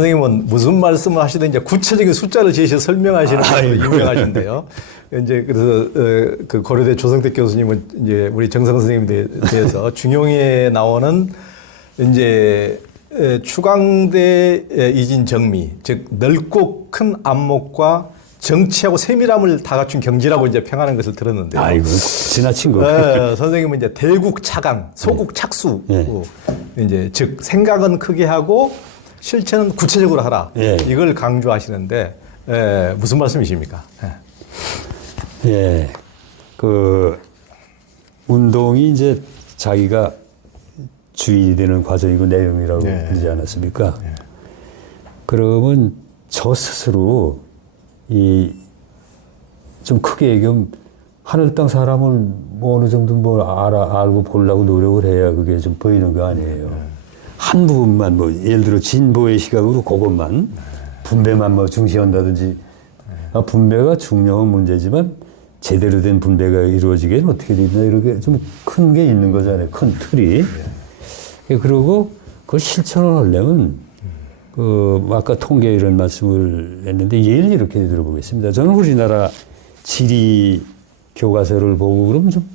선생님은 무슨 말씀을 하시든 이제 구체적인 숫자를 제시해 설명하시는 분으로 유명하신데요. 이제 그래서 어, 그 고려대 조성택 교수님은 이제 우리 정성 선생님에 대- 대해서 중용에 나오는 이제 에, 추강대 에, 이진 정미 즉 넓고 큰 안목과 정치하고 세밀함을 다 갖춘 경지라고 이제 평하는 것을 들었는데요. 아이고 지나친 거. 네, 선생님은 이제 대국 차강, 소국 착수, 네. 이제 즉 생각은 크게 하고 실천은 구체적으로 하라. 예. 이걸 강조하시는데 에, 무슨 말씀이십니까? 예. 예. 그 운동이 이제 자기가 주인이 되는 과정이고 내용이라고 네. 그러지 않았습니까? 그러면 저 스스로 이 좀 크게 얘기하면 하늘 땅 사람을 뭐 어느 정도 뭐 알아 알고 보려고 노력을 해야 그게 좀 보이는 거 아니에요. 한 부분만 뭐 예를 들어 진보의 시각으로 그것만 분배만 뭐 중시한다든지 아, 분배가 중요한 문제지만 제대로 된 분배가 이루어지기에는 어떻게 되나 이렇게 좀 큰 게 있는 거잖아요. 큰 틀이. 예, 그리고 그걸 실천을 하려면 그 아까 통계 이런 말씀을 했는데 예를 이렇게 들어보겠습니다. 저는 우리나라 지리 교과서를 보고 그러면 좀,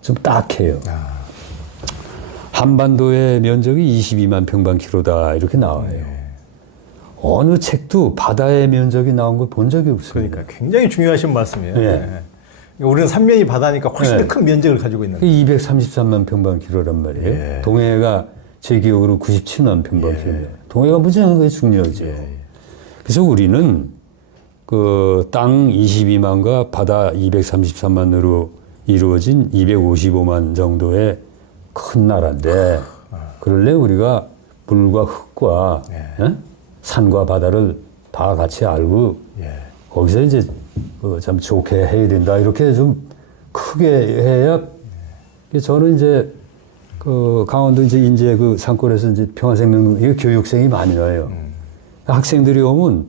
좀 딱해요. 한반도의 면적이 22만 평방키로다 이렇게 나와요. 어느 책도 바다의 면적이 나온 걸 본 적이 없습니다. 그러니까 굉장히 중요하신 말씀이에요. 예. 예. 우리는 삼면이 바다니까 훨씬 예. 더큰 면적을 가지고 있는 그 거예요. 233만 평방키로란 말이에요. 예. 동해가 제 기억으로 97만 평방키로예요. 동해가 무지하게 중요하죠. 그래서 우리는 그 땅 22만과 바다 233만으로 이루어진 255만 정도의 큰 나라인데 그럴래 우리가 물과 흙과 예? 산과 바다를 다 같이 알고 예. 거기서 이제 그참 좋게 해야 된다 이렇게 좀 크게 해야 저는 이제 그 강원도 이제 인제 그 산골에서 이제 평화생명 이거 교육생이 많이 와요. 학생들이 오면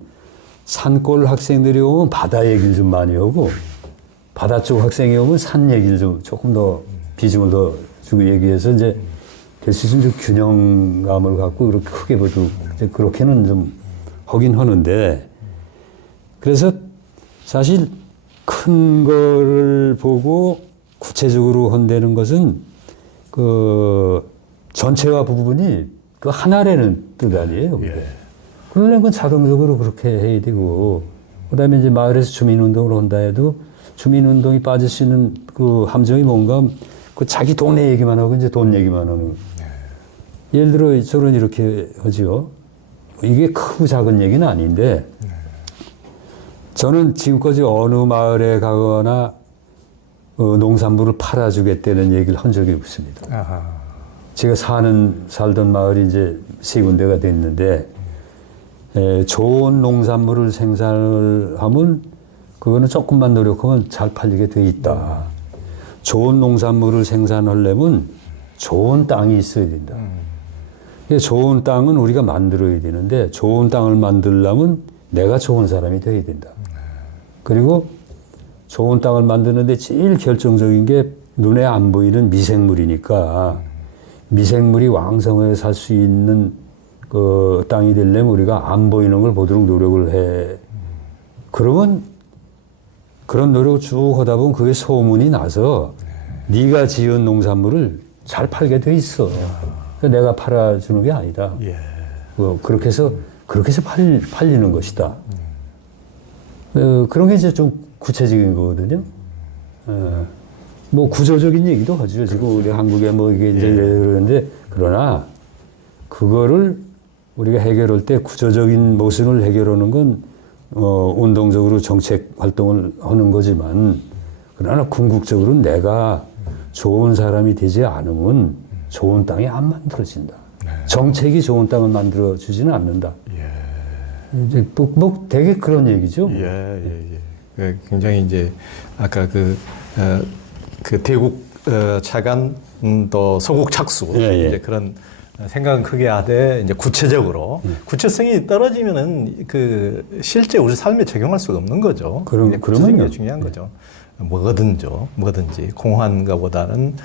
산골 학생들이 오면 바다 얘기를 좀 많이 하고 바다 쪽 학생이 오면 산 얘기를 좀 조금 더 비중을 더 주고 얘기해서 이제 될수 있으면 좀 균형감을 갖고 그렇게 크게 봐도 그렇게는 좀 하긴 하는데 그래서 사실 큰 거를 보고 구체적으로 한다는 것은 그 전체와 부분이 그 하나라는 뜻 아니에요. 그게. 그러려면 그건 자동적으로 그렇게 해야 되고 그다음에 이제 마을에서 주민운동을 한다 해도 주민운동이 빠질 수 있는 그 함정이 뭔가 그 자기 동네 얘기만 하고 이제 돈 얘기만 하는 예를 들어 저는 이렇게 하지요. 이게 크고 작은 얘기는 아닌데 저는 지금까지 어느 마을에 가거나 어, 농산물을 팔아주겠다는 얘기를 한 적이 없습니다. 아하. 제가 사는 살던 마을이 이제 세 군데가 됐는데 에, 좋은 농산물을 생산을 하면 그거는 조금만 노력하면 잘 팔리게 돼 있다. 좋은 농산물을 생산하려면 좋은 땅이 있어야 된다. 이 좋은 땅은 우리가 만들어야 되는데 좋은 땅을 만들려면 내가 좋은 사람이 돼야 된다. 그리고 좋은 땅을 만드는데 제일 결정적인 게 눈에 안 보이는 미생물이니까 미생물이 왕성하게 살 수 있는 그 땅이 되려면 우리가 안 보이는 걸 보도록 노력을 해. 그러면 그런 노력을 쭉 하다 보면 그게 소문이 나서 네가 지은 농산물을 잘 팔게 돼 있어. 그러니까 내가 팔아주는 게 아니다. 예. 어, 그렇게 해서 그렇게 해서 팔, 팔리는 것이다. 어, 그런 게 이제 좀 구체적인 거거든요. 어, 뭐 구조적인 얘기도 하죠. 지금 우리 한국에 뭐 이게 이제 그러는데 그러나 그거를 우리가 해결할 때 구조적인 모순을 해결하는 건 어, 운동적으로 정책 활동을 하는 거지만 그러나 궁극적으로는 내가 좋은 사람이 되지 않으면 좋은 땅이 안 만들어진다. 정책이 좋은 땅을 만들어 주지는 않는다. 이제 뭐, 뭐 되게 그런 얘기죠. 예, 예, 예. 그 굉장히 이제 아까 그, 어, 그 대국 어, 차관 음, 또 소국 착수 예, 예. 이제 그런 생각은 크게 하되 이제 구체적으로 구체성이 떨어지면은 그 실제 우리 삶에 적용할 수가 없는 거죠. 그럼- 이제 구체적인 게. 중요한 거죠. 뭐든죠, 뭐든지 공허한 것보다는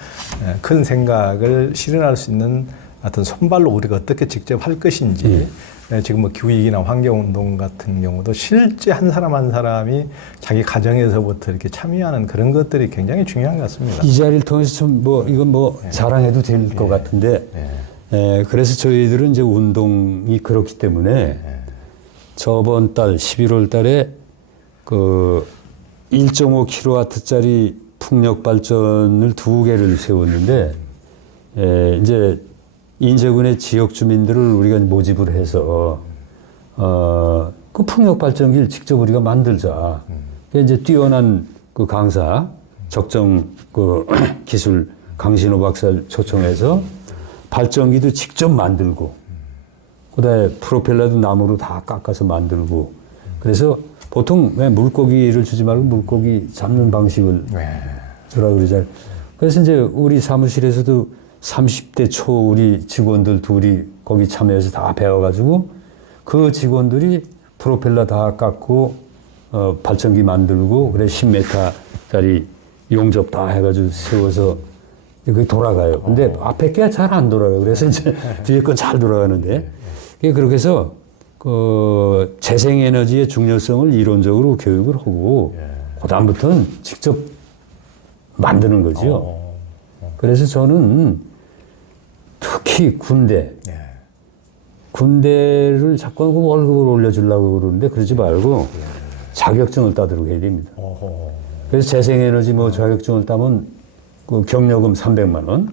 에, 큰 생각을 실현할 수 있는 어떤 손발로 우리가 어떻게 직접 할 것인지 예, 지금 뭐 기후위기나 환경운동 같은 경우도 실제 한 사람 한 사람이 자기 가정에서부터 이렇게 참여하는 그런 것들이 굉장히 중요한 것 같습니다. 이 자리를 통해서 좀 뭐 이건 뭐 자랑해도 될것 같은데 예. 에, 그래서 저희들은 이제 운동이 그렇기 때문에 저번 달 11월 달에 그 1.5kW짜리 풍력 발전을 두 개를 세웠는데 에, 이제 인제군의 지역 주민들을 우리가 모집을 해서 어, 그 풍력 발전기를 직접 우리가 만들자. 그게 이제 뛰어난 그 강사 적정 그 기술 강신호 박사를 초청해서 발전기도 직접 만들고 그다음에 프로펠러도 나무로 다 깎아서 만들고 그래서 보통 왜 물고기를 주지 말고 물고기 잡는 방식을 네. 주라 그러잖아요. 그래서 이제 우리 사무실에서도 30대 초 우리 직원들 둘이 거기 참여해서 다 배워가지고 그 직원들이 프로펠러 다 깎고 어, 발전기 만들고 그래 10m짜리 용접 다 해가지고 세워서 그게 돌아가요. 근데 앞에 게 잘 안 돌아가요. 그래서 이제 뒤에 건 잘 돌아가는데 그렇게 해서 그 재생에너지의 중요성을 이론적으로 교육을 하고 그다음부터는 직접 만드는 거죠. 그래서 저는 특히 군대, 예. 군대를 자꾸 하고 월급을 올려주려고 그러는데 그러지 말고 자격증을 따도록 해야 됩니다. 오호. 그래서 재생에너지 뭐 자격증을 따면 그 경력금 300만 원,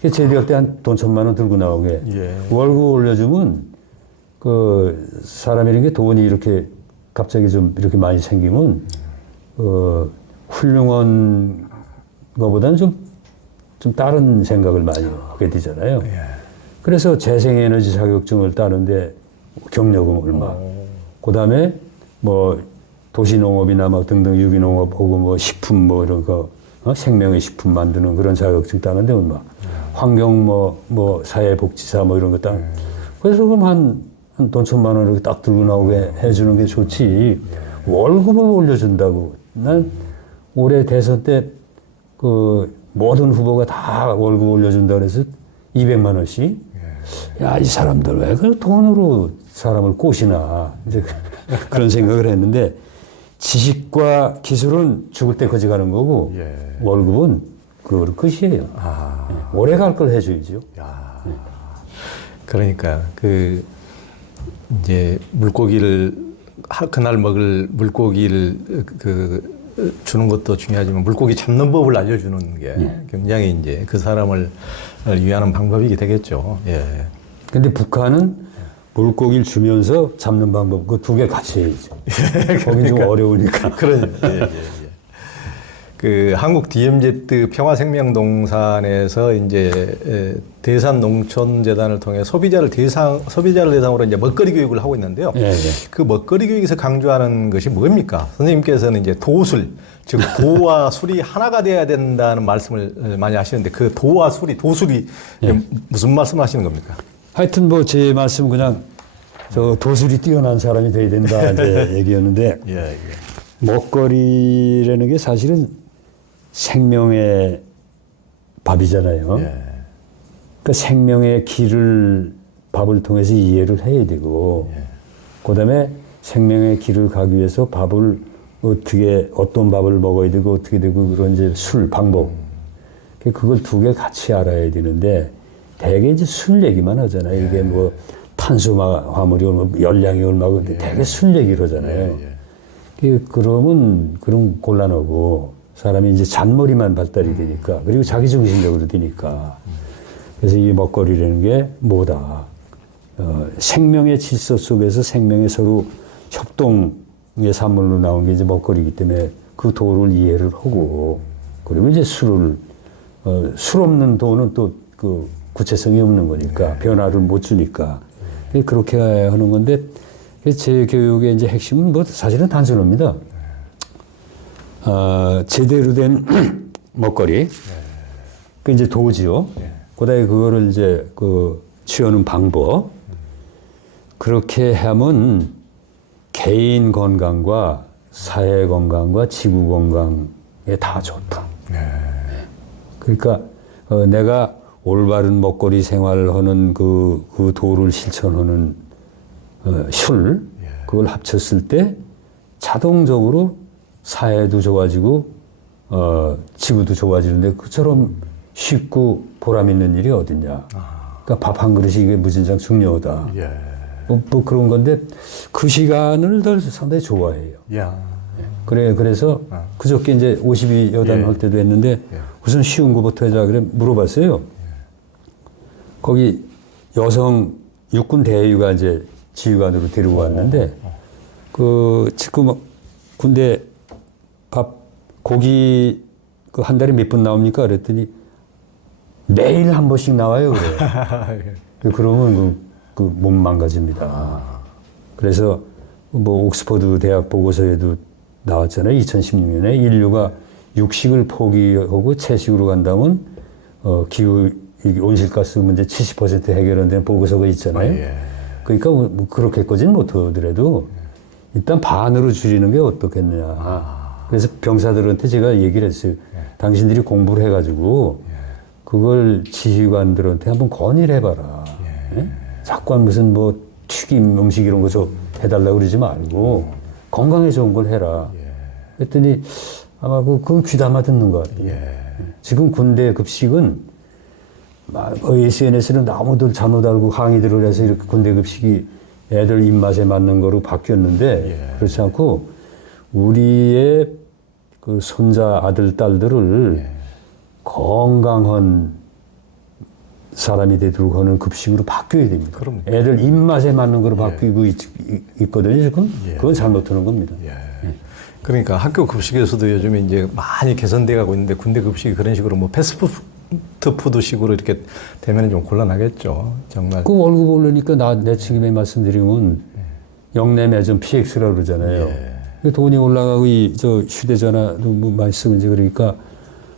제대할 때한 돈 천만 원 들고 나오게 예. 월급 올려주면 그 사람이라는 게 돈이 이렇게 갑자기 좀 이렇게 많이 생기면 어, 훌륭한 거보다는 좀, 좀 다른 생각을 많이 하게 되잖아요. 예. 그래서 재생에너지 자격증을 따는데 경력은 얼마. 그 다음에 뭐 도시농업이나 뭐 등등 유기농업 혹은 뭐 식품 뭐 이런 거, 어? 생명의 식품 만드는 그런 자격증 따는데 얼마. 환경 뭐, 뭐 사회복지사 뭐 이런 거 따. 그래서 그럼 한, 한 돈 천만 원 이렇게 딱 들고 나오게 해주는 게 좋지. 월급을 올려준다고. 난 올해 대선 때 그 모든 후보가 다 월급 올려준다 그래서 200만 원씩. 야, 이 사람들 왜 그 돈으로 사람을 꼬시나. 이제 그런 생각을 했는데 지식과 기술은 죽을 때까지 가는 거고 예. 월급은 그거로 끝이에요. 아. 오래 갈 걸 해줘야죠. 야. 그러니까 그 이제 물고기를 하- 그날 먹을 물고기를 그 주는 것도 중요하지만 물고기 잡는 법을 알려주는 게 굉장히 이제 그 사람을 위하는 방법이게 되겠죠. 예. 근데 북한은 물고기를 주면서 잡는 방법 그 두 개 같이 해야죠. 거긴 좀 어려우니까. 그런 예, 예, 예. 그 한국 DMZ 평화생명동산에서 이제 에, 대산 농촌 재단을 통해 소비자를 대상 소비자를 대상으로 이제 먹거리 교육을 하고 있는데요. 예, 예. 그 먹거리 교육에서 강조하는 것이 뭡니까? 선생님께서는 이제 도술, 즉 도와 술이 하나가 돼야 된다는 말씀을 많이 하시는데 그 도와 술이 도술이 무슨 말씀하시는 겁니까? 하여튼 뭐 제 말씀 은 그냥 저 도술이 뛰어난 사람이 돼야 된다 이제 얘기였는데 예, 예. 먹거리라는 게 사실은 생명의 밥이잖아요. 예. 그 생명의 길을 밥을 통해서 이해를 해야 되고, 그다음에 생명의 길을 가기 위해서 밥을 어떻게 어떤 밥을 먹어야 되고 어떻게 되고 그런 이제 술 방법, 그 그걸 두 개 같이 알아야 되는데 대개 이제 술 얘기만 하잖아요. 이게 뭐 탄수 화물이 얼마, 열량이 얼마고 근데 대개 술 얘기를 하잖아요. 그 그러면 그럼 곤란하고 사람이 이제 잔머리만 발달이 되니까 그리고 자기 중심적으로 되니까. 그래서 이 먹거리라는 게 뭐다? 어, 생명의 질서 속에서 생명의 서로 협동의 산물로 나온 게 이제 먹거리이기 때문에 그 도를 이해를 하고 그리고 이제 술을 어, 술 없는 도는 또 그 구체성이 없는 거니까 변화를 못 주니까. 그렇게 하는 건데 제 교육의 이제 핵심은 뭐 사실은 단순합니다. 어, 제대로 된 먹거리, 그 이제 도지요. 그다음에 그거를 이제 그 취하는 방법. 그렇게 하면 개인 건강과 사회 건강과 지구 건강에 다 좋다. 그러니까 어, 내가 올바른 먹거리 생활을 하는 그, 그 도를 실천하는 어, 술 그걸 합쳤을 때 자동적으로 사회도 좋아지고 어, 지구도 좋아지는데 그처럼 쉽고 보람 있는 일이 어딨냐. 그러니까 밥 한 그릇이 이게 무진장 중요하다. 예. 뭐, 뭐 그런 건데 그 시간을 늘 상당히 좋아해요. 야. 그래 그래서 그저께 이제 52 여단 예. 할 때도 했는데 우선 쉬운 거부터 하자 그래 물어봤어요. 거기 여성 육군 대위가 이제 지휘관으로 데리고 왔는데 그 지금 막 군대 밥 고기 그 한 달에 몇 번 나옵니까? 그랬더니 매일 한 번씩 나와요 그래. 그러면 그, 그 몸 망가집니다. 그래서 뭐 옥스퍼드 대학 보고서에도 나왔잖아요. 2016년에 인류가 육식을 포기하고 채식으로 간다면 어, 기후 이 온실가스 문제 70% 해결한다는 보고서가 있잖아요. 예. 그러니까 뭐, 뭐 그렇게까지는 못하더라도 일단 반으로 줄이는 게 어떻겠느냐. 그래서 병사들한테 제가 얘기를 했어요. 당신들이 공부를 해가지고 그걸 지휘관들한테 한번 건의를 해봐라. 예? 자꾸 무슨 뭐 튀김 음식 이런 거좀 해달라고 그러지 말고 건강에 좋은 걸 해라. 그랬더니 아마 그, 그건 귀담아 듣는 것 같아요. 예. 지금 군대 급식은 막 SNS는 아무도 잘못 알고 항의들을 해서 이렇게 군대 급식이 애들 입맛에 맞는 거로 바뀌었는데 그렇지 않고 우리의 그 손자 아들 딸들을 건강한 사람이 되도록 하는 급식으로 바뀌어야 됩니다. 그럼요. 애들 입맛에 맞는 거로 바뀌고 있, 거든요 지금 그건 잘못하는 겁니다. 예. 그러니까 학교 급식에서도 요즘에 이제 많이 개선돼 가고 있는데 군대 급식이 그런 식으로 뭐 패스트푸드 푸드식으로 이렇게 되면 좀 곤란하겠죠. 정말. 그 월급 오르니까 나, 내 책임에 말씀드리면 영내 매점 PX라고 그러잖아요. 그 돈이 올라가고 이 저 휴대전화도 뭐 많이 쓰고 이제 그러니까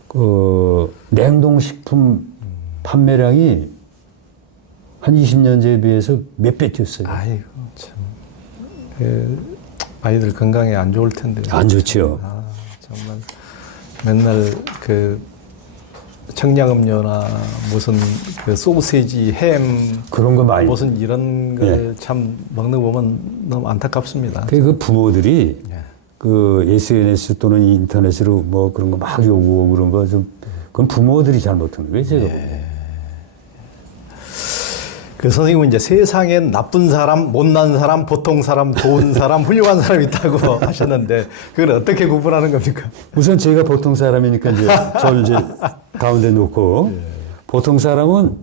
그 냉동식품 판매량이 한 20년 전에 비해서 몇 배 뛰었어요. 아이고 참. 그 아이들 건강에 안 좋을 텐데. 안 좋지요. 아, 정말 맨날 그 청량음료나 무슨 그 소세지, 햄 그런 거 많이. 무슨 이런 걸참 먹는 거 보면 너무 안타깝습니다. 그, 그 부모들이 예. 그 SNS 또는 인터넷으로 뭐 그런 거 막 요구하고 그런 거 좀 그건 부모들이 잘못한 거예요, 제가. 보기엔. 그 선생님은 이제 세상엔 나쁜 사람, 못난 사람, 보통 사람, 좋은 사람, 훌륭한 사람이 있다고 하셨는데 그걸 어떻게 구분하는 겁니까? 우선 제가 보통 사람이니까 이제 저를 이제 가운데 놓고 보통 사람은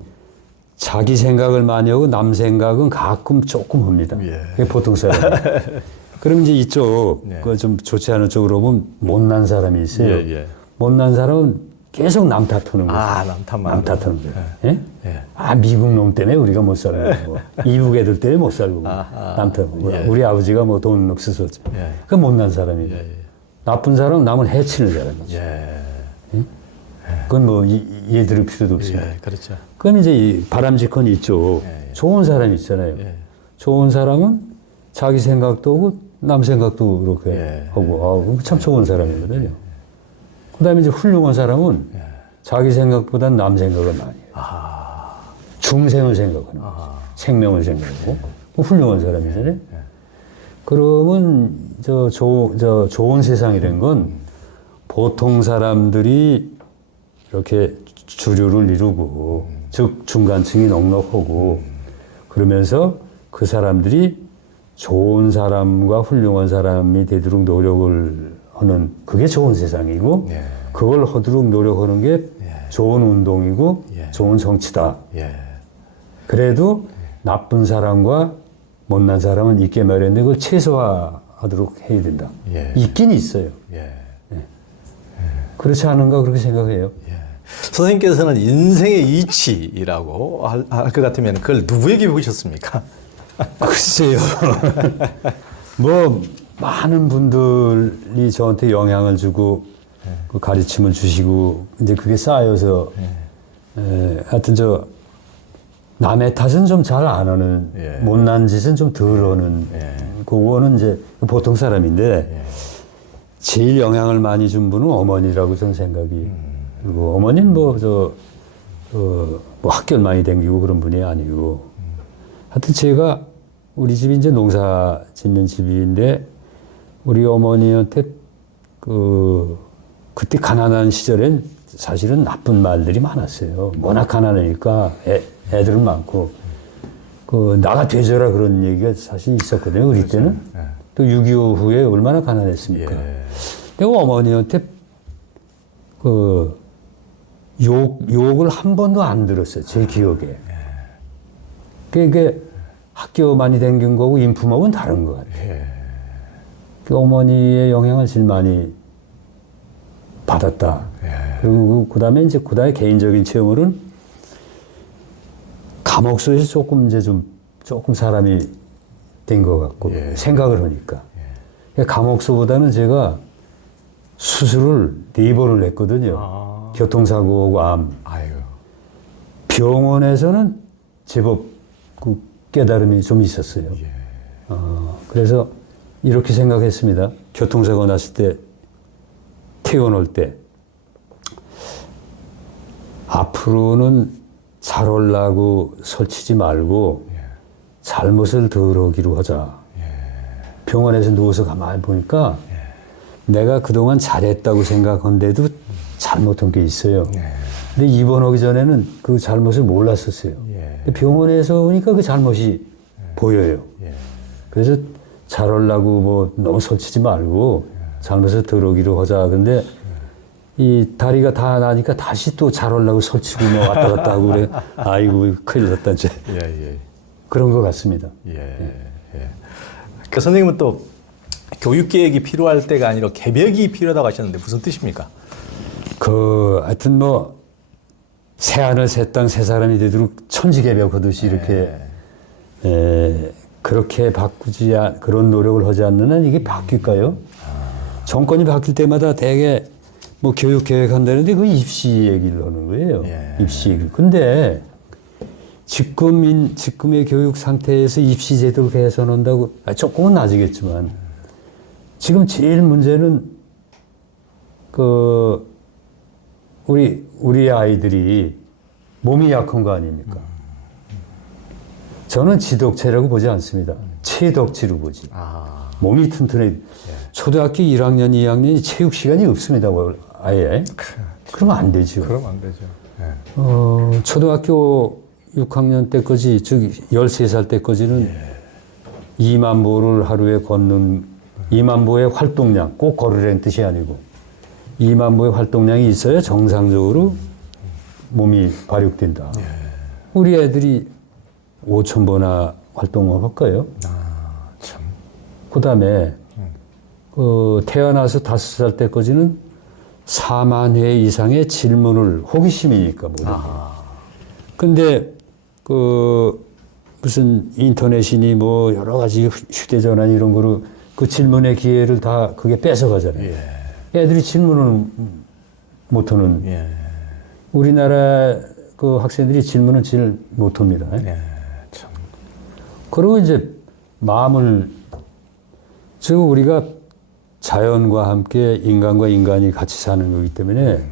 자기 생각을 많이 하고 남 생각은 가끔 조금 합니다. 예. 그게 보통 사람. 그럼 이제 이쪽 네. 그좀 좋지 않은 쪽으로 보면 못난 사람이 있어요. 예, 예. 못난 사람은 계속 남 탓하는 거예요. 아, 남 탓만. 남 탓하는 거예요. 예? 예. 아 미국 놈 때문에 우리가 못 살고 뭐 이북 애들 때문에 못 살고 아하. 남 탓하고 예. 우리 아버지가 뭐 돈 없어서 예. 그 못난 사람이에요. 예, 예. 나쁜 사람은 남을 해치는 사람이죠. 예. 그건 뭐 이- 이해 들을 필요도 없습니다. 예, 그렇죠. 그럼 이제 이 바람직한 이쪽 예, 예. 좋은 사람 있잖아요. 예. 좋은 사람은 자기 생각도 하고 남 생각도 그렇게 예. 하고 아, 참 좋은 사람이거든요. 그다음에 이제 훌륭한 사람은 자기 생각보다 남 생각을 많이 해요. 중생을 생각하는 거죠. 생명을 생각하고 뭐 훌륭한 사람이잖아요. 그러면 저, 조, 저 좋은 세상이란 건 보통 사람들이 이렇게 주류를 이루고 즉 중간층이 넉넉하고 그러면서 그 사람들이 좋은 사람과 훌륭한 사람이 되도록 노력을 하는 그게 좋은 세상이고 예. 그걸 하도록 노력하는 게 좋은 운동이고 예. 좋은 정치다. 예. 그래도 나쁜 사람과 못난 사람은 있게 마련데 그걸 최소화하도록 해야 된다. 예. 있긴 있어요. 예. 그렇지 않은가 그렇게 생각해요. 예. 선생님께서는 인생의 이치라고 할 것 같으면 그걸 누구에게 보셨습니까? 글쎄요. 뭐 많은 분들이 저한테 영향을 주고 그 가르침을 주시고 이제 그게 쌓여서 에, 하여튼 저 남의 탓은 좀 잘 안 하는 예. 못난 짓은 좀 덜 하는 예. 그거는 이제 보통 사람인데 제일 영향을 많이 준 분은 어머니라고 저는 생각이 그리고 어머니는 뭐저 어, 뭐 학교를 많이 다니고 그런 분이 아니고 하여튼 제가 우리 집이 이제 농사 짓는 집인데 우리 어머니한테 그 그때 가난한 시절엔 사실은 나쁜 말들이 많았어요. 워낙 가난하니까 애, 애들은 많고 그 나가 되져라 그런 얘기가 사실 있었거든요. 우리 때는 또6.25 후에 얼마나 가난했습니까? 예. 내가 어머니한테 그 욕, 욕을 한 번도 안 들었어요. 제 기억에. 그게 학교 많이 다닌 거고 인품하고는 다른 것 같아요. 예. 그 어머니의 영향을 제일 많이 받았다. 예. 그리고 그 다음에 이제 그 다음에 개인적인 체험으로는 감옥 속에서 조금 이제 좀 조금 사람이 된 것 같고 예. 생각을 하니까 감옥소보다는 제가 수술을 네 번을 했거든요. 아. 교통사고하고 암. 아유. 병원에서는 제법 그 깨달음이 좀 있었어요. 예. 어, 그래서 이렇게 생각했습니다. 교통사고 났을 때, 태어날 때, 앞으로는 잘 올라고 설치지 말고 예. 잘못을 덜 하기로 하자. 병원에서 누워서 가만히 보니까 내가 그동안 잘했다고 생각한데도 잘못한 게 있어요. 예. 근데 입원하기 전에는 그 잘못을 몰랐었어요. 예. 병원에서 오니까 그 잘못이 보여요. 예. 그래서 잘하려고 뭐 너무 설치지 말고 잘못을 들어오기로 하자. 근데 이 다리가 다 나니까 다시 또 잘하려고 설치고 뭐 왔다 갔다 하고 그래. 아이고, 큰일 났다, 이제. 예. 예. 그런 것 같습니다. 예. 예. 그 선생님은 또 교육 계획이 필요할 때가 아니라 개벽이 필요하다고 하셨는데 무슨 뜻입니까? 그, 하여튼 뭐, 새 하늘, 새 땅, 새 사람이 되도록 천지개벽 하듯이 이렇게, 에, 그렇게 바꾸지, 않- 그런 노력을 하지 않는 한 이게 바뀔까요? 정권이 바뀔 때마다 대개 뭐 교육 계획한다는데 그 입시 얘기를 하는 거예요. 예. 입시 얘기. 근데 지금인, 지금의 교육 상태에서 입시 제도를 개선한다고, 아, 조금은 나아지겠지만, 지금 제일 문제는 그, 우리, 우리 아이들이 몸이 약한 거 아닙니까? 저는 지덕체라고 보지 않습니다. 체덕치로 보지. 아. 몸이 튼튼해. 초등학교 1학년, 2학년이 체육 시간이 없습니다. 아예. 그러면 안 되죠. 그럼 안 되죠. 예. 어, 초등학교 6학년 때까지, 즉 13살 때까지는 2만 보를 하루에 걷는 2만 보의 활동량, 꼭 걸으라는 뜻이 아니고 2만 보의 활동량이 있어야 정상적으로 몸이 발육된다. 우리 애들이 5천 보나 활동을 할까요? 아, 참. 그 다음에 그 태어나서 다섯 살 때까지는 4만 회 이상의 질문을 호기심이니까 모든 게. 근데 그 무슨 인터넷이니 뭐 여러 가지 휴- 휴대전화 이런 거로 그 질문의 기회를 다 그게 뺏어가잖아요. 애들이 질문을 못하는 예. 우리나라 그 학생들이 질문은 제일 못합니다. 예. 참. 그리고 이제 마음을 즉 우리가 자연과 함께 인간과 인간이 같이 사는 거기 때문에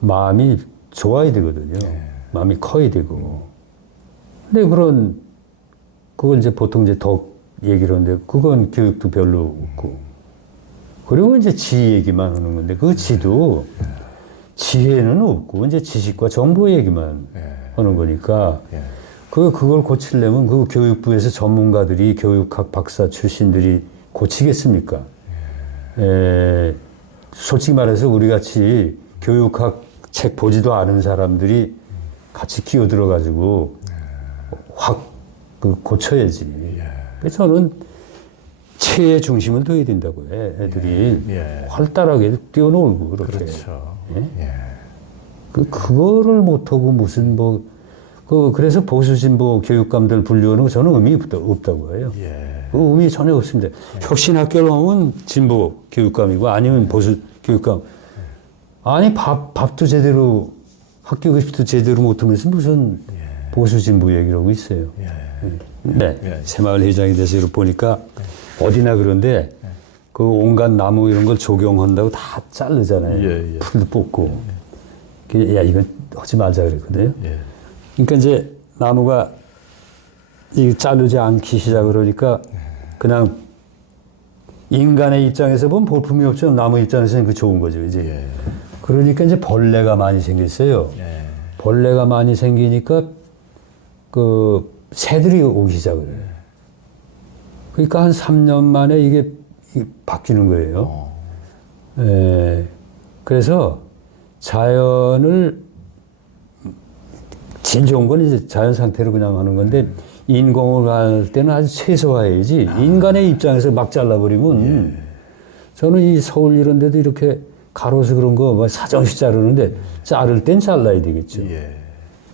마음이 좋아야 되거든요. 마음이 커야 되고. 근데 그런 그걸 이제 보통 이제 덕 얘기를 하는데 그건 교육도 별로 없고. 그리고 이제 지 얘기만 하는 건데 그 지도 지혜는 없고 이제 지식과 정보 얘기만 하는 거니까 예. 그 그걸 고치려면 그 교육부에서 전문가들이 교육학 박사 출신들이 고치겠습니까? 에, 솔직히 말해서 우리 같이 교육학 책 보지도 않은 사람들이 같이 끼어들어 가지고 확 그 고쳐야지. 그래서 저는 체의 중심을 둬야 된다고 해. 애들이 예. 활달하게 뛰어놀고 그렇게. 그렇죠. 예? 예. 그, 그거를 못하고 무슨 뭐, 그, 그래서 보수진보 교육감들 분류하는 거 저는 의미 없다, 없다고 해요. 예. 그 의미 전혀 없습니다. 혁신학교를 하면 진보 교육감이고 아니면 보수 교육감. 아니, 밥, 밥도 제대로, 학교 급식도 제대로 못하면서 무슨 보수 진보 얘기를 하고 있어요. 예. 네. 예. 새마을 회장이 돼서 이렇게 보니까 어디나 그런데 그 온갖 나무 이런 걸 조경한다고 다 자르잖아요. 예, 예. 풀도 뽑고. 그, 야, 이건 하지 말자 그랬거든요. 예. 그러니까 이제 나무가 이 자르지 않기 시작을 하니까 그냥 인간의 입장에서 보면 볼품이 없죠. 나무 입장에서는 그 좋은 거죠. 이제. 예. 그러니까 이제 벌레가 많이 생겼어요. 예. 벌레가 많이 생기니까 그 새들이 오기 시작을 해요. 그러니까 한 3년 만에 이게, 이게 바뀌는 거예요. 어. 예. 그래서 자연을 제일 좋은 건 이제 자연 상태로 그냥 하는 건데 인공을 할 때는 아주 최소화해야지 인간의 입장에서 막 잘라버리면 저는 이 서울 이런 데도 이렇게 가로수 그런 거뭐 사정시 자르는데 자를 땐 잘라야 되겠죠. 예.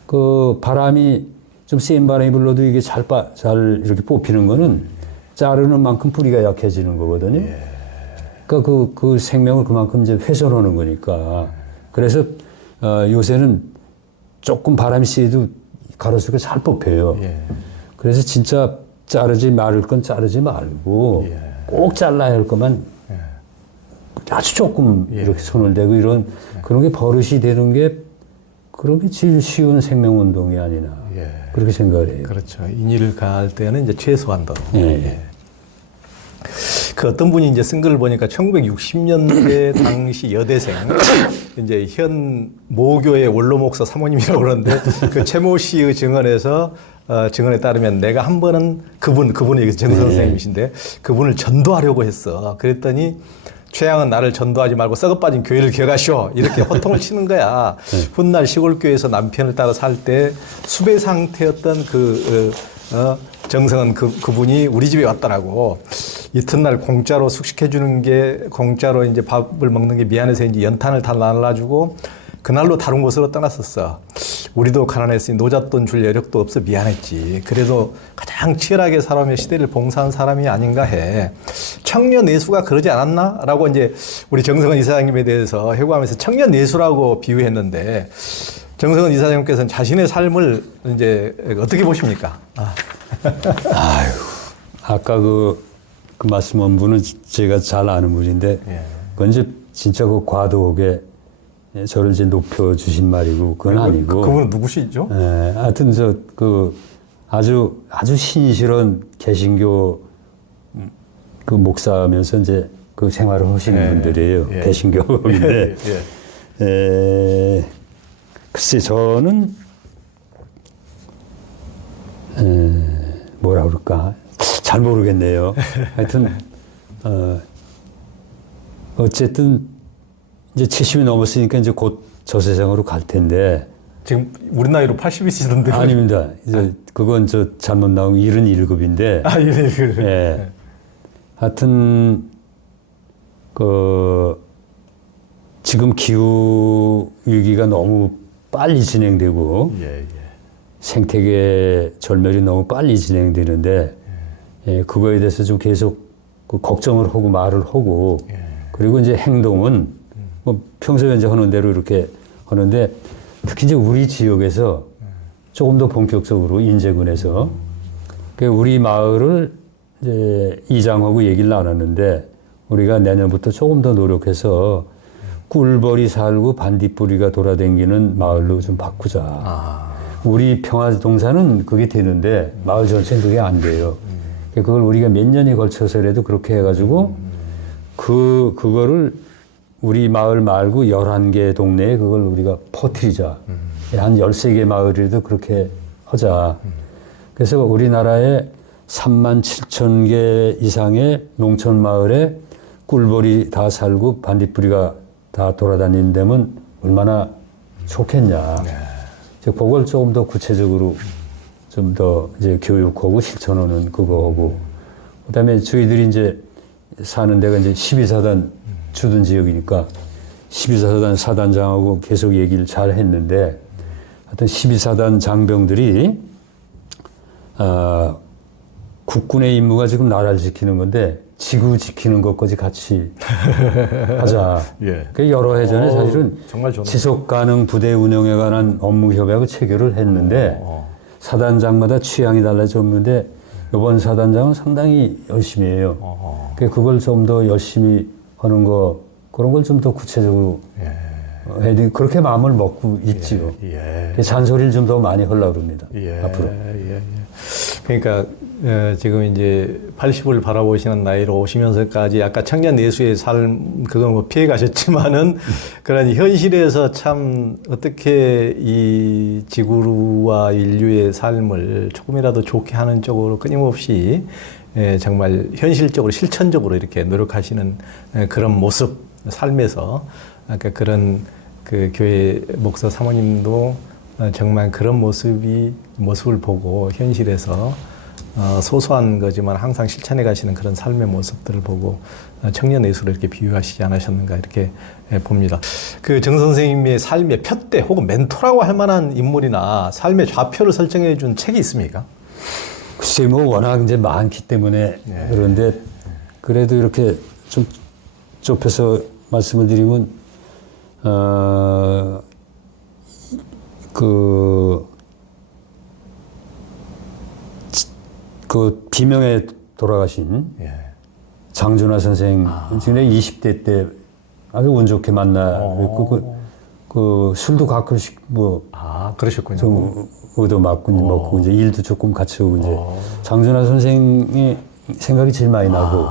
그 바람이 좀 센 바람이 불러도 이게 잘, 빠, 잘 이렇게 뽑히는 거는 자르는 만큼 뿌리가 약해지는 거거든요. 그러니까 그, 그 생명을 그만큼 이제 훼손하는 거니까. 그래서 어, 요새는 조금 바람이 세도 가로수가 잘 뽑혀요. 예. 그래서 진짜 자르지 말을 건 자르지 말고 예. 꼭 잘라야 할 것만 아주 조금 예. 이렇게 손을 대고 이런 그런 게 버릇이 되는 게 그런 게 제일 쉬운 생명 운동이 아니나 예. 그렇게 생각을 해요. 그렇죠. 인의를 가할 때는 이제 최소한도로. 예. 그 어떤 분이 이제 쓴 글을 보니까 1960년대 당시 여대생 이제 현 모교의 원로 목사 사모님이라고 그러는데 그 최모 씨의 증언에서 어, 증언에 따르면 내가 한 번은 그분 그분이 정 네. 선생님이신데 그분을 전도하려고 했어. 그랬더니 최양은 나를 전도하지 말고 썩어 빠진 교회를 기억하시오. 이렇게 호통을 치는 거야. 훗날 시골교회에서 남편을 따라 살 때 수배 상태였던 그, 어, 어, 정성은 그, 그분이 우리 집에 왔더라고. 이튿날 공짜로 숙식해주는 게, 공짜로 이제 밥을 먹는 게 미안해서 이제 연탄을 다 날라주고, 그날로 다른 곳으로 떠났었어. 우리도 가난했으니 노잣돈 줄 여력도 없어 미안했지. 그래도 가장 치열하게 살아오며 시대를 봉사한 사람이 아닌가 해. 청년 내수가 그러지 않았나? 라고 이제 우리 정성은 이사장님에 대해서 해고하면서 청년 내수라고 비유했는데 정성은 이사장님께서는 자신의 삶을 이제 어떻게 보십니까? 아, 아유, 아까 그, 그 말씀한 분은 제가 잘 아는 분인데, 예. 그건 이제 진짜 그 과도하게 예, 저를 이제 높여주신 말이고, 그건 아니고. 그, 그분은 누구시죠? 예, 하여튼 저 그 아주 아주 신실한 개신교 음, 그 목사면서 이제 그 생활을 하시는 예, 분들이에요. 예. 개신교인데 예, 에, 글쎄 저는 에, 뭐라 그럴까 잘 모르겠네요. 하여튼 어, 어쨌든 이제 70이 넘었으니까 이제 곧 저 세상으로 갈 텐데 지금 우리 나이로 80이시던데. 아닙니다. 이제 그건 저 잘못 나온 77인데 아, 예, 예. 그래. 예. 하여튼 그 지금 기후 위기가 너무 빨리 진행되고 예, 예. 생태계 절멸이 너무 빨리 진행되는데 예, 그거에 대해서 좀 계속 그 걱정을 하고 말을 하고 예. 그리고 이제 행동은 뭐 평소에 이제 하는 대로 이렇게 하는데 특히 이제 우리 지역에서 조금 더 본격적으로 인제군에서 그 우리 마을을 이제 이장하고 얘기를 나눴는데 우리가 내년부터 조금 더 노력해서 꿀벌이 살고 반딧불이가 돌아다니는 마을로 좀 바꾸자. 아, 우리 평화동산은 그게 되는데 마을 전체는 그게 안 돼요. 그걸 우리가 몇 년에 걸쳐서라도 그렇게 해가지고 그, 그거를 우리 마을 말고 11개 동네에 그걸 우리가 퍼뜨리자. 한 13개 마을이라도 그렇게 하자. 그래서 우리나라에 3만 7천 개 이상의 농촌 마을에 꿀벌이 다 살고 반딧불이가 다 돌아다니는 데면 얼마나 좋겠냐. 이제 그걸 조금 더 구체적으로 좀 더 이제 교육하고 실천하는 그거 하고 그 다음에 저희들이 이제 사는 데가 이제 12사단 주둔 지역이니까 12사단 사단장하고 계속 얘기를 잘 했는데 하여튼 12사단 장병들이 아, 국군의 임무가 지금 나라를 지키는 건데 지구 지키는 것까지 같이 하자. 예. 그 여러 해 전에 어, 사실은. 지속 가능 부대 운영에 관한 업무 협약을 체결을 했는데 어. 사단장마다 취향이 달라졌는데 이번 사단장은 상당히 열심히 해요. 어. 그 그걸 좀 더 열심히 하는 거 그런 걸 좀 더 구체적으로 예. 해야 돼. 그렇게 마음을 먹고 있지요. 예. 그 잔소리를 좀 더 많이 하려고 그럽니다. 예. 앞으로. 예, 예. 그러니까 어, 지금 이제 80을 바라보시는 나이로 오시면서까지 아까 청년 내수의 삶 그건 뭐 피해 가셨지만은 그런 현실에서 참 어떻게 이 지구와 인류의 삶을 조금이라도 좋게 하는 쪽으로 끊임없이 예, 정말 현실적으로 실천적으로 이렇게 노력하시는 예, 그런 모습 삶에서 아까 그런 그 교회 목사 사모님도 어, 정말 그런 모습이 모습을 보고 현실에서 어, 소소한 거지만 항상 실천해 가시는 그런 삶의 모습들을 보고 어, 청년 예수를 이렇게 비유하시지 않으셨는가 이렇게 예, 봅니다. 그 정 선생님의 삶의 푯대 혹은 멘토라고 할 만한 인물이나 삶의 좌표를 설정해 준 책이 있습니까? 글쎄 뭐 워낙 이제 많기 때문에 네. 그런데 그래도 이렇게 좀 좁혀서 말씀을 드리면 어, 어 그 그 비명에 돌아가신 예. 장준하 선생 지금 20대 때 아주 운 좋게 만나고 그, 그 술도 가끔씩 뭐 아 그러셨군요. 좀 얻어 맞고 이제 먹고 이제 일도 조금 같이 하고 이제 어. 장준하 선생이 생각이 제일 많이 나고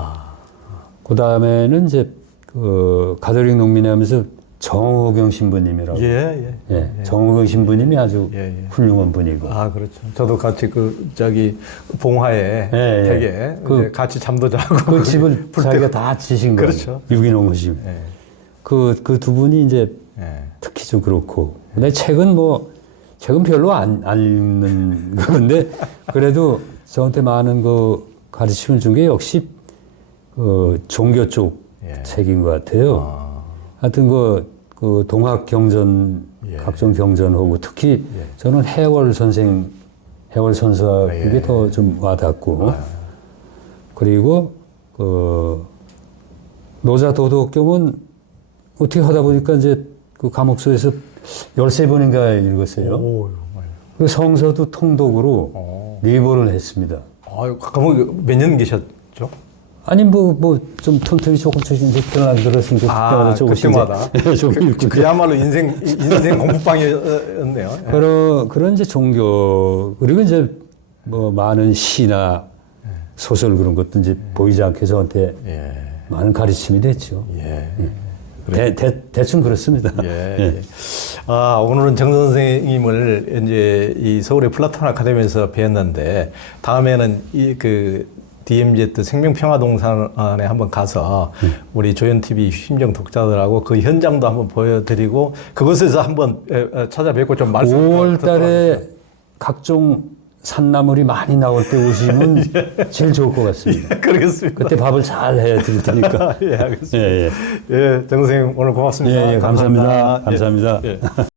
그 다음에는 이제 그 가톨릭 농민회 하면서 정호경 신부님이라고 예, 예. 예, 정호경 신부님이 아주 예, 예. 훌륭한 분이고 아 그렇죠. 저도 같이 그 저기 봉화에 예, 예. 되게 그- 같이 잠도 자고 그 집을 불 자기가. 다 지신 거예요. 그렇죠. 유기농 집. 예. 그 그 두 분이 이제 예. 특히 좀 그렇고. 근데 책은 뭐, 책은 별로 안, 안 읽는 건데, 그래도 저한테 많은 그 가르침을 준 게 역시 그 종교 쪽 예. 책인 것 같아요. 아, 하여튼 그, 그 동학 경전, 예. 각종 경전하고 특히 예. 저는 해월 선생, 해월 선사 아, 예. 그게 더 좀 와닿고, 그리고 그 노자 도덕경은 어떻게 하다 보니까 이제 그 감옥소에서 13번인가 읽었어요. 오, 정말. 그 성서도 통독으로 어. 네 번을 했습니다. 아유, 가끔 몇년 계셨죠? 아니 뭐뭐좀 틈틈이 조금씩 이제 별난 들었으니까 아, 그때마다 조금씩 그때마다? 이제 조금 읽고 그야말로 인생 인생 공부방이었네요. 예. 그런 그런 이제 종교 그리고 이제 뭐 많은 시나 소설 그런 것도 이제 보이지 않게 저한테 예. 많은 가르침이 됐죠. 예. 대, 대, 대충 그렇습니다. 예. 예. 아, 오늘은 정 선생님을 이제 이 서울의 플라톤 아카데미에서 뵀는데 다음에는 이 그 DMZ 생명평화동산에 한번 가서 우리 조연TV 심정 독자들하고 그 현장도 한번 보여드리고 그곳에서 한번 찾아뵙고 좀 말씀 5월 듣도록 달에 각종 산나물이 많이 나올 때 오시면 제일 좋을 것 같습니다. 그러겠습니다. 그때 밥을 잘 해 드릴 테니까. 예, 알겠습니다. 예, 예. 예, 정 선생님 오늘 고맙습니다. 예, 예, 감사합니다. 감사합니다. 감사합니다. 예. 예.